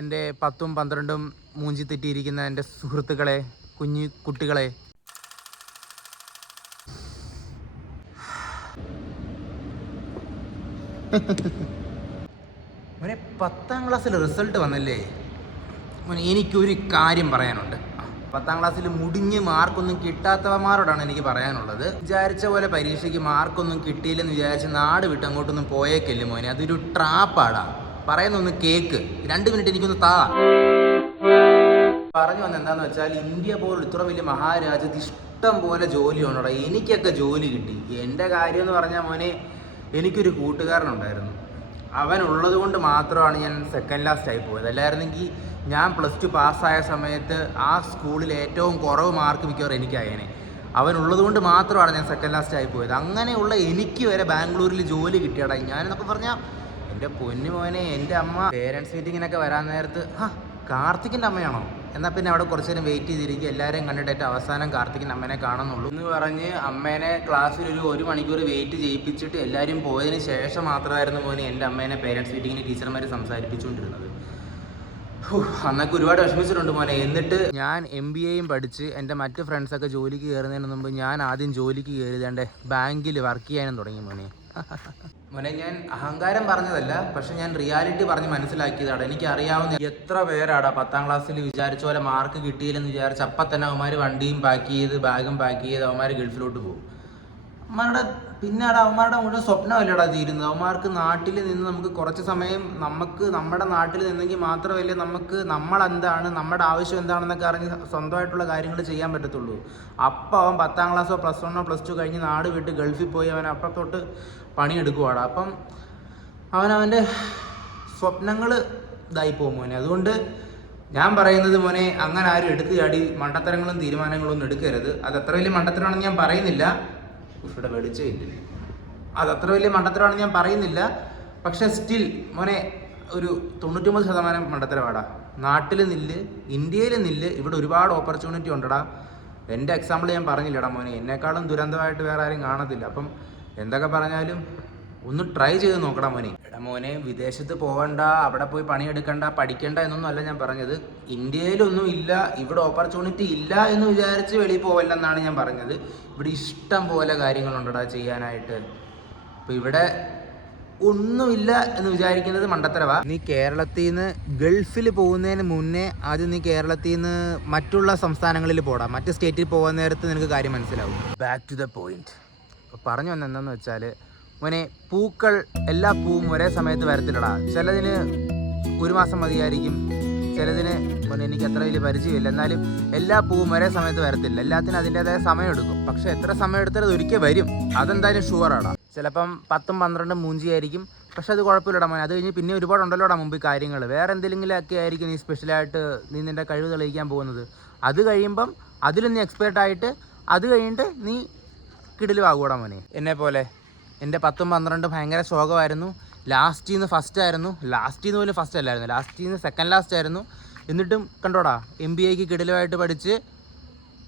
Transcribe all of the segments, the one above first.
എൻ്റെ 10ഉം 12ഉം മൂഞ്ചി തെറ്റിയിരിക്കുന്ന എൻ്റെ സുഹൃത്തുക്കളെ, കുഞ്ഞു കുട്ടികളെ, മോനെ 10ാം ക്ലാസ്സിൽ റിസൾട്ട് വന്നല്ലേ മോനെ, എനിക്കൊരു കാര്യം പറയാനുണ്ട്. 10ാം ക്ലാസ്സിൽ മുടിഞ്ഞ് മാർക്കൊന്നും കിട്ടാത്തവന്മാരോടാണ് എനിക്ക് പറയാനുള്ളത്. വിചാരിച്ച പോലെ പരീക്ഷയ്ക്ക് മാർക്കൊന്നും കിട്ടിയില്ലെന്ന് വിചാരിച്ച് നാട് വിട്ട് അങ്ങോട്ടൊന്നും പോയേക്കല്ലേ മോനെ, അതൊരു ട്രാപ്പാടാ. പറയുന്നൊന്ന് കേക്ക്, 2 മിനിറ്റ് എനിക്കൊന്ന് താ. പറഞ്ഞു വന്ന എന്താന്ന് വെച്ചാൽ, ഇന്ത്യ പോലുള്ള ഇത്ര വലിയ മഹാരാജ്യത്ത് ഇഷ്ടം പോലെ ജോലി ഉണ്ടോ. എനിക്കൊക്കെ ജോലി കിട്ടി. എൻ്റെ കാര്യം എന്ന് പറഞ്ഞാൽ മോനെ, എനിക്കൊരു കൂട്ടുകാരനുണ്ടായിരുന്നു. അവനുള്ളത് കൊണ്ട് മാത്രമാണ് ഞാൻ സെക്കൻഡ് ലാസ്റ്റ് ആയി പോയത്. അല്ലായിരുന്നെങ്കിൽ ഞാൻ +2 പാസ്സായ സമയത്ത് ആ സ്കൂളിൽ ഏറ്റവും കുറവ് മാർക്ക് മിക്കവാറും എനിക്കായേനെ. അവനുള്ളത് കൊണ്ട് മാത്രമാണ് ഞാൻ സെക്കൻഡ് ലാസ്റ്റ് ആയി പോയത്. അങ്ങനെയുള്ള എനിക്ക് വരെ ബാംഗ്ലൂരിൽ ജോലി കിട്ടിയടാ. ഞാനെന്നൊക്കെ പറഞ്ഞാൽ എൻ്റെ പൊന്നു മോനെ, എൻ്റെ അമ്മ പേരൻസ് മീറ്റിങ്ങിനൊക്കെ വരാൻ നേരത്ത് കാർത്തിക്കിൻ്റെ അമ്മയാണോ, എന്നാൽ പിന്നെ അവിടെ കുറച്ച് നേരം വെയിറ്റ് ചെയ്തിരിക്കും, എല്ലാവരെയും കണ്ടിട്ട് ഏറ്റവും അവസാനം കാർത്തിക്കിൻ്റെ അമ്മേനെ കാണുന്നുള്ളൂ എന്ന് പറഞ്ഞ് അമ്മേനെ ക്ലാസ്സിൽ ഒരു മണിക്കൂർ വെയിറ്റ് ചെയ്യിപ്പിച്ചിട്ട് എല്ലാവരും പോയതിന് ശേഷം മാത്രമായിരുന്നു മോനെ എൻ്റെ അമ്മേനെ പേരൻസ് മീറ്റിങ്ങിന് ടീച്ചർമാർ സംസാരിപ്പിച്ചുകൊണ്ടിരുന്നത്. അന്നൊക്കെ ഒരുപാട് വിഷമിച്ചിട്ടുണ്ട് മോനെ. എന്നിട്ട് ഞാൻ MBAയും പഠിച്ച് എൻ്റെ മറ്റ് ഫ്രണ്ട്സൊക്കെ ജോലിക്ക് കയറുന്നതിന് മുമ്പ് ഞാൻ ആദ്യം ജോലിക്ക് കയറിയതാണ്ട് ബാങ്കിൽ വർക്ക് ചെയ്യാനും തുടങ്ങി മോനെ. മോനെ, ഞാൻ അഹങ്കാരം പറഞ്ഞതല്ല, പക്ഷെ ഞാൻ റിയാലിറ്റി പറഞ്ഞ് മനസ്സിലാക്കിയതാണ്. എനിക്കറിയാവുന്ന എത്ര പേരാടാ 10ാം ക്ലാസ്സിൽ വിചാരിച്ച പോലെ മാർക്ക് കിട്ടിയില്ലെന്ന് വിചാരിച്ച് അപ്പം തന്നെ അവന്മാർ വണ്ടിയും പാക്ക് ചെയ്ത് ബാഗും പാക്ക് ചെയ്ത് അവന്മാർ ഗൾഫിലോട്ട് പോകും. അവന്മാരുടെ മുഴുവൻ സ്വപ്നമല്ലേടാ തീരുന്നത്. അവന്മാർക്ക് നാട്ടിൽ നിന്ന് നമുക്ക് കുറച്ച് സമയം നമ്മുടെ നാട്ടിൽ നിന്നെങ്കിൽ മാത്രമല്ലേ നമുക്ക് നമ്മളെന്താണ്, നമ്മുടെ ആവശ്യം എന്താണെന്നൊക്കെ അറിഞ്ഞ് സ്വന്തമായിട്ടുള്ള കാര്യങ്ങൾ ചെയ്യാൻ പറ്റത്തുള്ളൂ. അപ്പം അവൻ 10ാം ക്ലാസ്സോ +1 +2 കഴിഞ്ഞ് നാട് വിട്ട് ഗൾഫിൽ പോയി അവൻ അപ്പം തൊട്ട് പണിയെടുക്കുവാടാ. അപ്പം അവനവൻ്റെ സ്വപ്നങ്ങൾ ഇതായി പോകും മോനെ. അതുകൊണ്ട് ഞാൻ പറയുന്നത് മോനെ, അങ്ങനെ ആരും എടുത്തു ചാടി മണ്ടത്തരങ്ങളും തീരുമാനങ്ങളും ഒന്നും എടുക്കരുത്. അത് അത്ര വലിയ മണ്ടത്തരമാണെന്ന് ഞാൻ പറയുന്നില്ല. ഇവിടെ വെളിച്ചമില്ല. അതത്ര വലിയ മണ്ടത്തരമാണെന്ന് ഞാൻ പറയുന്നില്ല. പക്ഷെ സ്റ്റിൽ മോനെ, ഒരു 99% മണ്ടത്തരമാടാ. നാട്ടിൽ നില്ല്, ഇന്ത്യയിൽ നില്ല്, ഇവിടെ ഒരുപാട് ഓപ്പർച്യൂണിറ്റി ഉണ്ടടാ. എൻ്റെ എക്സാമ്പിൾ ഞാൻ പറഞ്ഞില്ലടാ മോനെ, എന്നെക്കാളും ദുരന്തമായിട്ട് വേറെ ആരും കാണത്തില്ല. അപ്പം എന്തൊക്കെ പറഞ്ഞാലും ഒന്ന് ട്രൈ ചെയ്ത് നോക്കടാ മോനെ. എടാ മോനെ, വിദേശത്ത് പോകണ്ട, അവിടെ പോയി പണിയെടുക്കണ്ട, പഠിക്കണ്ട എന്നൊന്നും അല്ല ഞാൻ പറഞ്ഞത്. ഇന്ത്യയിലൊന്നും ഇല്ല, ഇവിടെ ഓപ്പർച്യൂണിറ്റി ഇല്ല എന്ന് വിചാരിച്ച് വെളിയിൽ പോവല്ലെന്നാണ് ഞാൻ പറഞ്ഞത്. ഇവിടെ ഇഷ്ടം പോലെ കാര്യങ്ങളുണ്ടടാ ചെയ്യാനായിട്ട്. അപ്പോൾ ഇവിടെ ഒന്നുമില്ല എന്ന് വിചാരിക്കുന്നത് മണ്ടത്തരവാ. നീ കേരളത്തിൽ നിന്ന് ഗൾഫിൽ പോകുന്നതിന് മുന്നേ ആദ്യം നീ കേരളത്തിൽ നിന്ന് മറ്റുള്ള സംസ്ഥാനങ്ങളിൽ പോടാ. മറ്റ് സ്റ്റേറ്റിൽ പോകാൻ നേരത്ത് നിനക്ക് കാര്യം മനസ്സിലാവും. Back to the point. പറഞ്ഞു വന്ന എന്താണെന്ന് വെച്ചാൽ മോനെ, പൂക്കൾ എല്ലാ പൂവും ഒരേ സമയത്ത് വരത്തില്ലടാ. ചിലതിന് 1 മാസം മതിയായിരിക്കും, ചിലതിന് മോനെ എനിക്ക് അത്ര വലിയ പരിചയമില്ല. എന്നാലും എല്ലാ പൂവും ഒരേ സമയത്ത് വരത്തില്ല. എല്ലാത്തിനും അതിൻ്റെതായ സമയം എടുക്കും. പക്ഷെ എത്ര സമയം എടുത്താലും അത് ഒരിക്കൽ വരും, അതെന്തായാലും ഷുവറാടാ. ചിലപ്പം 10ഉം 12ഉം മൂഞ്ചിയായിരിക്കും, പക്ഷെ അത് കുഴപ്പമില്ലടാ മോനെ. അത് കഴിഞ്ഞ് പിന്നെ ഒരുപാടുണ്ടല്ലോടാ മുമ്പ് കാര്യങ്ങൾ. വേറെ എന്തെങ്കിലുമൊക്കെ ആയിരിക്കും നീ സ്പെഷ്യലായിട്ട് നീ നിൻ്റെ കഴിവ് തെളിയിക്കാൻ പോകുന്നത്. അത് കഴിയുമ്പം അതിൽ നീ എക്സ്പേർട്ടായിട്ട് അത് കഴിഞ്ഞിട്ട് നീ കിടിലുമാകൂടാ മോനെ. എന്നെ പോലെ എൻ്റെ 10ഉം 12ഉം ഭയങ്കര ശോകമായിരുന്നു. ലാസ്റ്റിൽ നിന്ന് ഫസ്റ്റ് ആയിരുന്നു, ലാസ്റ്റിൽ നിന്ന് പോലും ഫസ്റ്റ് അല്ലായിരുന്നു, ലാസ്റ്റിൽ നിന്ന് സെക്കൻഡ് ലാസ്റ്റ് ആയിരുന്നു. എന്നിട്ടും കണ്ടോടാ, MBAക്ക് കിടിലുമായിട്ട് പഠിച്ച്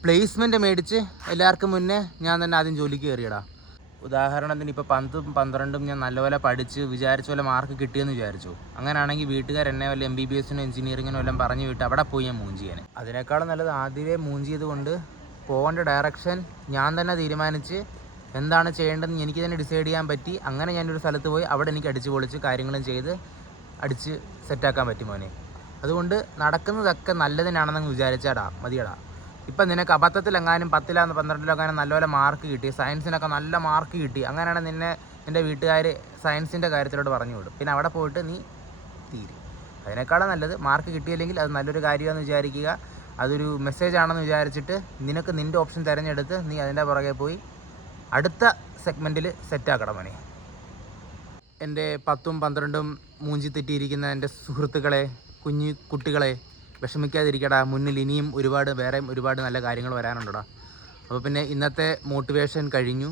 പ്ലേസ്മെൻറ്റ് മേടിച്ച് എല്ലാവർക്കും മുന്നേ ഞാൻ തന്നെ ആദ്യം ജോലിക്ക് കയറിയടാ. ഉദാഹരണത്തിന് ഇപ്പോൾ 10ഉം 12ഉം ഞാൻ നല്ലപോലെ പഠിച്ച് വിചാരിച്ച പോലെ മാർക്ക് കിട്ടിയെന്ന് വിചാരിച്ചു. അങ്ങനെയാണെങ്കിൽ വീട്ടുകാർ എന്നെ വല്ല MBBSനോ എഞ്ചിനീയറിങ്ങിനോ എല്ലാം പറഞ്ഞു വിട്ട് അവിടെ പോയി ഞാൻ മൂഞ്ചിയേനെ. അതിനേക്കാളും നല്ലത് ആദ്യമേ മൂഞ്ചിയത് കൊണ്ട് പോകേണ്ട ഡയറക്ഷൻ ഞാൻ തന്നെ തീരുമാനിച്ച് എന്താണ് ചെയ്യേണ്ടതെന്ന് എനിക്ക് തന്നെ ഡിസൈഡ് ചെയ്യാൻ പറ്റി. അങ്ങനെ ഞാനൊരു സ്ഥലത്ത് പോയി അവിടെ എനിക്ക് അടിച്ച് പൊളിച്ച് കാര്യങ്ങളും ചെയ്ത് അടിച്ച് സെറ്റാക്കാൻ പറ്റി മോനെ. അതുകൊണ്ട് നടക്കുന്നതൊക്കെ നല്ലതിനാണെന്ന് വിചാരിച്ചാടാ മതിയടാ. ഇപ്പം നിനക്ക് അബദ്ധത്തിലെങ്ങാനും 10ലോ 12ലോ എങ്ങാനും നല്ലപോലെ മാർക്ക് കിട്ടി, സയൻസിനൊക്കെ നല്ല മാർക്ക് കിട്ടി, അങ്ങനെയാണ് നിൻ്റെ വീട്ടുകാർ സയൻസിൻ്റെ കാര്യത്തിലോട്ട് പറഞ്ഞു വിടും. പിന്നെ അവിടെ പോയിട്ട് നീ തീരും. അതിനേക്കാളും നല്ലത് മാർക്ക് കിട്ടിയില്ലെങ്കിൽ അത് നല്ലൊരു കാര്യമാണെന്ന് വിചാരിക്കുക, അതൊരു മെസ്സേജ് ആണെന്ന് വിചാരിച്ചിട്ട് നിനക്ക് നിൻ്റെ ഓപ്ഷൻ തിരഞ്ഞെടുത്ത് നീ അതിൻ്റെ പുറകെ പോയി അടുത്ത സെഗ്മെൻറ്റിൽ സെറ്റാക്കണം മോനെ. എൻ്റെ 10ഉം 12ഉം മൂഞ്ചി തെറ്റിയിരിക്കുന്ന എൻ്റെ സുഹൃത്തുക്കളെ, കുഞ്ഞു കുട്ടികളെ, വിഷമിക്കാതിരിക്കടാ. മുന്നിൽ ഇനിയും വേറെയും ഒരുപാട് നല്ല കാര്യങ്ങൾ വരാനുണ്ടടാ. അപ്പോൾ പിന്നെ ഇന്നത്തെ മോട്ടിവേഷൻ കഴിഞ്ഞു.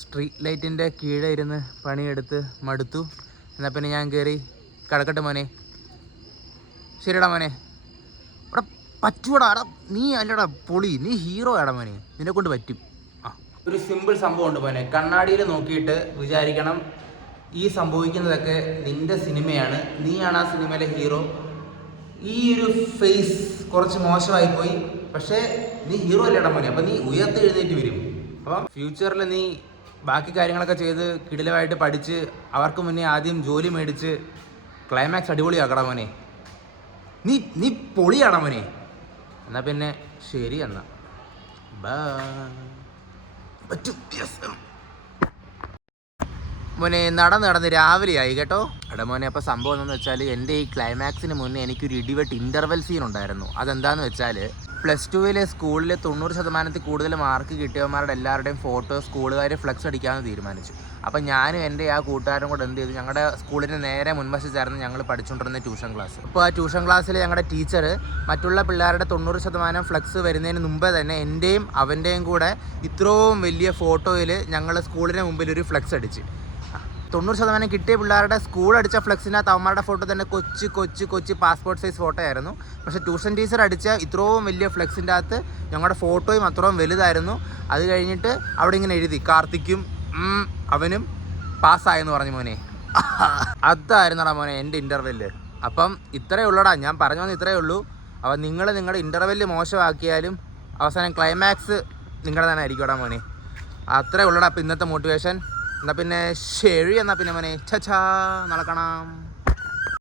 സ്ട്രീറ്റ് ലൈറ്റിൻ്റെ കീഴെ ഇരുന്ന് പണിയെടുത്ത് മടുത്തു. എന്നാൽ പിന്നെ ഞാൻ കയറി കിടക്കട്ടെ മോനെ. ശരിടാ മോനെ. എടാ പറ്റൂടാ, എടാ നീ അല്ലടാ പൊളി, നീ ഹീറോ ആടാ മോനെ, നിന്നെ കൊണ്ട് പറ്റും. ഒരു സിമ്പിൾ സംഭവം ഉണ്ട് മോനെ. കണ്ണാടിയിൽ നോക്കിയിട്ട് വിചാരിക്കണം ഈ സംഭവിക്കുന്നതൊക്കെ നിന്റെ സിനിമയാണ്, നീയാണ് ആ സിനിമയിലെ ഹീറോ. ഈ ഒരു ഫേസ് കുറച്ച് മോശമായിപ്പോയി, പക്ഷേ നീ ഹീറോ അല്ലേടാ മോനെ. അപ്പം നീ ഉയർത്തെഴുന്നേറ്റ് വരും. അപ്പം ഫ്യൂച്ചറിൽ നീ ബാക്കി കാര്യങ്ങളൊക്കെ ചെയ്ത് കിടിലമായിട്ട് പഠിച്ച് അവർക്ക് മുന്നേ ആദ്യം ജോലി മേടിച്ച് ക്ലൈമാക്സ് അടിപൊളിയാക്കടാ മോനെ. നീ നീ പൊളിയാടാ മോനെ. എന്നാൽ പിന്നെ ശരി എന്നാൽ പറ്റും. മോനെ നടന്ന് രാവിലെയായി കേട്ടോ. എടാ മോനെ, അപ്പോൾ സംഭവം എന്താണെന്ന് വെച്ചാൽ എൻ്റെ ഈ ക്ലൈമാക്സിന് മുന്നേ എനിക്കൊരു ഇടിവെട്ട് ഇൻ്റർവെൽ സീൻ ഉണ്ടായിരുന്നു. അതെന്താണെന്ന് വെച്ചാൽ +2 സ്കൂളിൽ 90% കൂടുതൽ മാർക്ക് കിട്ടിയവന്മാരുടെ എല്ലാവരുടെയും ഫോട്ടോ സ്കൂളുകാർ ഫ്ലെക്സ് അടിക്കാമെന്ന് തീരുമാനിച്ചു. അപ്പം ഞാനും എൻ്റെ ആ കൂട്ടുകാരും കൂടെ എന്ത് ചെയ്തു, ഞങ്ങളുടെ സ്കൂളിന് നേരെ മുൻവശത്തായിരുന്നു ഞങ്ങൾ പഠിച്ചുകൊണ്ടിരുന്ന ട്യൂഷൻ ക്ലാസ്. അപ്പോൾ ആ ട്യൂഷൻ ക്ലാസ്സിൽ ഞങ്ങളുടെ ടീച്ചർ മറ്റുള്ള പിള്ളേരുടെ 90% ഫ്ലെക്സ് വരുന്നതിന് മുമ്പേ തന്നെ എൻ്റെയും അവൻ്റെയും കൂടെ ഇത്രയും വലിയ ഫോട്ടോയിൽ ഞങ്ങൾ സ്കൂളിന് മുമ്പിൽ ഒരു ഫ്ലെക്സ് അടിച്ച്. 90% കിട്ടിയ പിള്ളേരുടെ സ്കൂൾ അടിച്ച ഫ്ലെക്സിനകത്ത് അവന്മാരുടെ ഫോട്ടോ തന്നെ കൊച്ചു പാസ്പോർട്ട് സൈസ് ഫോട്ടോ ആയിരുന്നു. പക്ഷേ ട്യൂഷൻ ടീച്ചർ അടിച്ച ഇത്രയും വലിയ ഫ്ലെക്സിൻ്റെ അകത്ത് ഞങ്ങളുടെ ഫോട്ടോയും അത്രയും വലുതായിരുന്നു. അത് കഴിഞ്ഞിട്ട് അവിടെ ഇങ്ങനെ എഴുതി കാർത്തിക്കും അവനും പാസ്സായെന്ന് പറഞ്ഞു മോനെ. അതായിരുന്നടാ മോനെ എൻ്റെ ഇൻ്റർവെല്ല്. അപ്പം ഇത്രയേ ഉള്ളടാ, ഞാൻ പറഞ്ഞു വന്ന് ഇത്രയേ ഉള്ളൂ. അപ്പം നിങ്ങൾ നിങ്ങളുടെ ഇൻ്റർവെല്ല് മോശമാക്കിയാലും അവസാനം ക്ലൈമാക്സ് നിങ്ങളുടെ തന്നെ ആയിരിക്കുമടാ മോനെ. അത്രയേ ഉള്ളടാ അപ്പം ഇന്നത്തെ മോട്ടിവേഷൻ. എന്നാൽ പിന്നെ ശരി, എന്നാൽ പിന്നെ മോനെ ചാ നാളെ കാണാം.